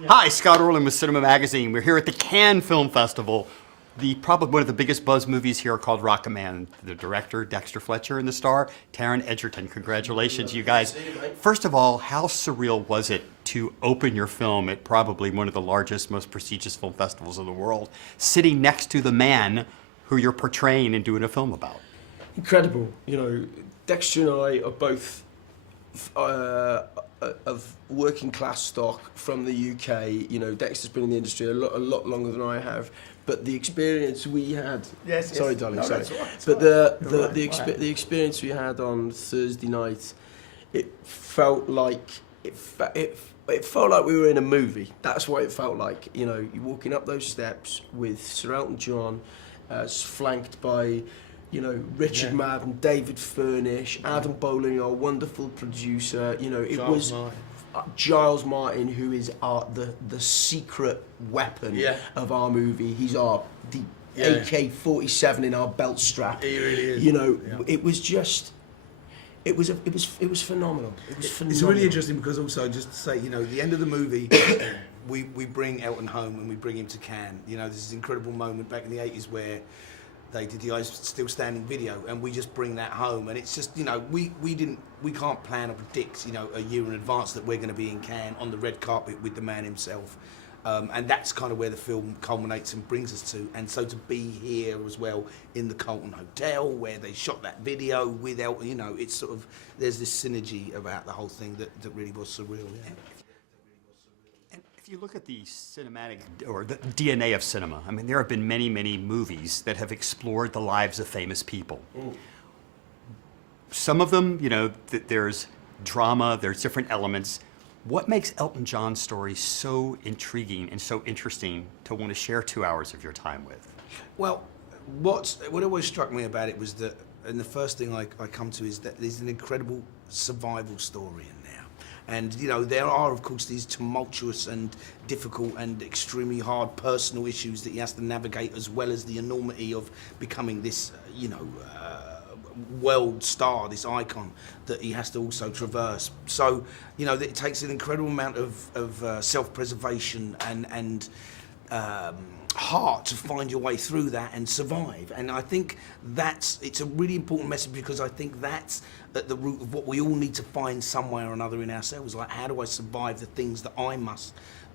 Yeah. Hi, Scott Orland with CINEMA-Magazin. We're here at the Cannes Film Festival. Probably one of the biggest buzz movies here called Rocketman. The director, Dexter Fletcher, and the star, Taron Egerton. Congratulations, you guys. First of all, how surreal was it to open your film at probably one of the largest, most prestigious film festivals in the world, sitting next to the man who you're portraying and doing a film about? Incredible. You know, Dexter and I are both of working class stock from the UK. You know, Dexter's been in the industry a lot longer than I have. But the experience we had, sorry, darling, sorry. But the experience we had on Thursday night, it felt like it felt like we were in a movie. That's what it felt like. You know, you're walking up those steps with Sir Elton John, flanked by, you know, Richard Madden, David Furnish, Adam Bowling, our wonderful producer. You know, it was Giles Martin, who is the secret weapon of our movie. He's the AK-47 in our belt strap. He really is. You know, it was just. It was phenomenal. It was phenomenal. It's really interesting because also, just to say, you know, at the end of the movie, we bring Elton home and we bring him to Cannes. You know, this is an incredible moment back in the 80s where they did the Eyes Still Standing video, and we just bring that home. And it's just, you know, we can't plan or predict, you know, a year in advance that we're going to be in Cannes on the red carpet with the man himself. And that's kind of where the film culminates and brings us to. And so to be here as well in the Colton Hotel where they shot that video with Elton, you know, it's sort of, there's this synergy about the whole thing that really was surreal. Yeah. And if you look at the cinematic, or the DNA of cinema, I mean, there have been many, many movies that have explored the lives of famous people. Some of them, you know, there's drama, there's different elements. What makes Elton John's story so intriguing and so interesting to want to share 2 hours of your time with? Well, what always struck me about it was that, and the first thing I come to is that there's an incredible survival story in there. And, you know, there are, of course, these tumultuous and difficult and extremely hard personal issues that he has to navigate, as well as the enormity of becoming this, you know, world star, this icon that he has to also traverse. So, you know, it takes an incredible amount of self-preservation and heart to find your way through that and survive. And I think it's a really important message, because I think that's at the root of what we all need to find somewhere or another in ourselves. Like, how do I survive the things that I must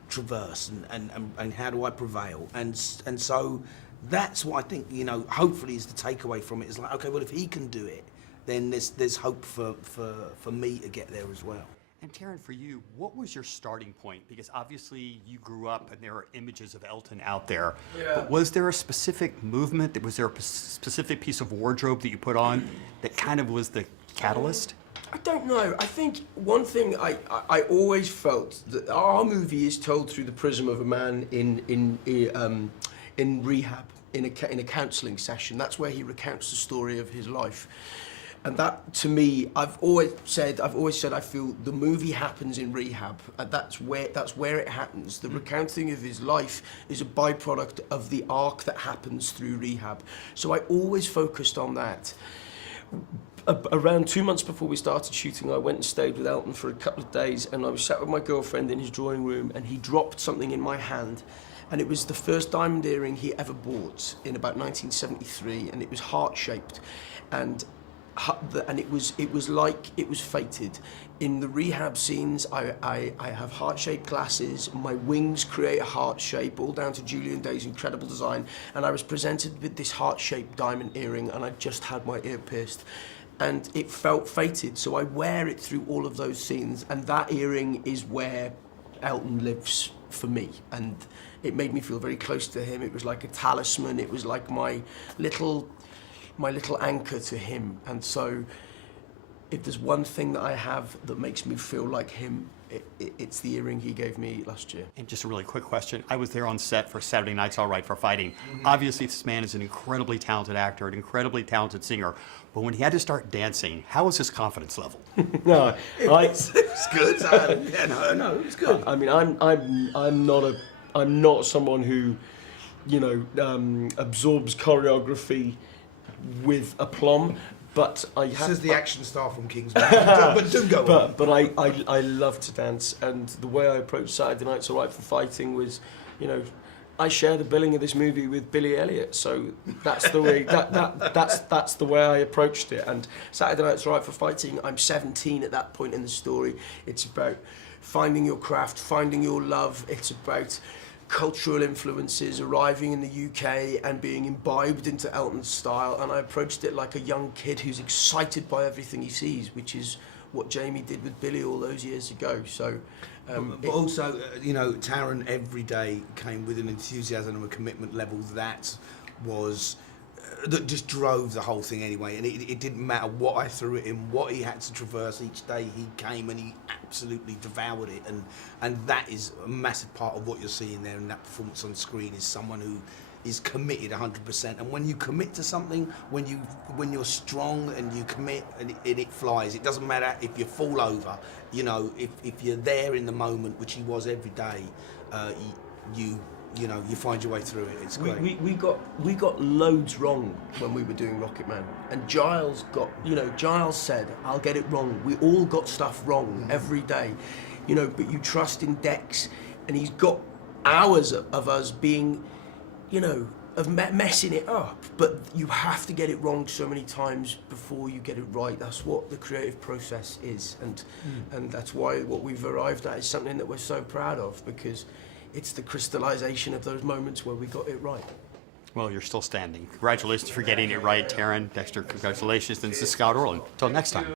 traverse, and how do I prevail? And so that's what I think, you know, hopefully is the takeaway from it. Is like, okay, well, if he can do it, then there's hope for me to get there as well. And Taron, for you, what was your starting point? Because obviously you grew up and there are images of Elton out there. Yeah. But was there a specific movement, was there a specific piece of wardrobe that you put on that kind of was the catalyst? I don't know. I think one thing I always felt that our movie is told through the prism of a man in rehab, in a counselling session. That's where he recounts the story of his life. And that, to me, I've always said I feel the movie happens in rehab. And that's where it happens. The recounting of his life is a byproduct of the arc that happens through rehab. So I always focused on that. Around 2 months before we started shooting, I went and stayed with Elton for a couple of days, and I was sat with my girlfriend in his drawing room, and he dropped something in my hand. And it was the first diamond earring he ever bought in about 1973, and it was heart-shaped. And it was like it was fated. In the rehab scenes, I have heart-shaped glasses, my wings create a heart shape, all down to Julian Day's incredible design, and I was presented with this heart-shaped diamond earring, and I just had my ear pierced. And it felt fated, so I wear it through all of those scenes, and that earring is where Elton lives for me. And it made me feel very close to him. It was like a talisman, it was like my little anchor to him. And so if there's one thing that I have that makes me feel like him, it's the earring he gave me last year. And just a really quick question. I was there on set for Saturday Night's All Right for Fighting. Obviously, this man is an incredibly talented actor, an incredibly talented singer. But when he had to start dancing, how was his confidence level? No, it's good. Yeah, no, it was good. I mean, I'm not someone who, you know, absorbs choreography with aplomb. But I This have is the action star from Kingsman. But do go on. but I love to dance, and the way I approached Saturday Night's Alright for Fighting was, you know, I share the billing of this movie with Billy Elliot, so that's the way that's the way I approached it. And Saturday Night's Alright for Fighting, I'm 17 at that point in the story. It's about finding your craft, finding your love. It's about cultural influences arriving in the UK and being imbibed into Elton's style. And I approached it like a young kid who's excited by everything he sees, which is what Jamie did with Billy all those years ago. So. But also, you know, Taron every day came with an enthusiasm and a commitment level that was that just drove the whole thing anyway. And it didn't matter what I threw at him, what he had to traverse each day. He came and he absolutely devoured it. And that is a massive part of what you're seeing there in that performance on screen, is someone who is committed 100%. And when you commit to something, when you're strong and you commit and it flies, it doesn't matter if you fall over. You know, if you're there in the moment, which he was every day, you know, you find your way through it. It's great. We got loads wrong when we were doing Rocketman, and Giles said, "I'll get it wrong." We all got stuff wrong every day, you know. But you trust in Dex, and he's got hours of us being, you know, of messing it up. But you have to get it wrong so many times before you get it right. That's what the creative process is, and that's why what we've arrived at is something that we're so proud of, because it's the crystallization of those moments where we got it right. Well, you're still standing. Congratulations for getting it right, Taron. Dexter, congratulations. And this is Scott Orland. Until next time.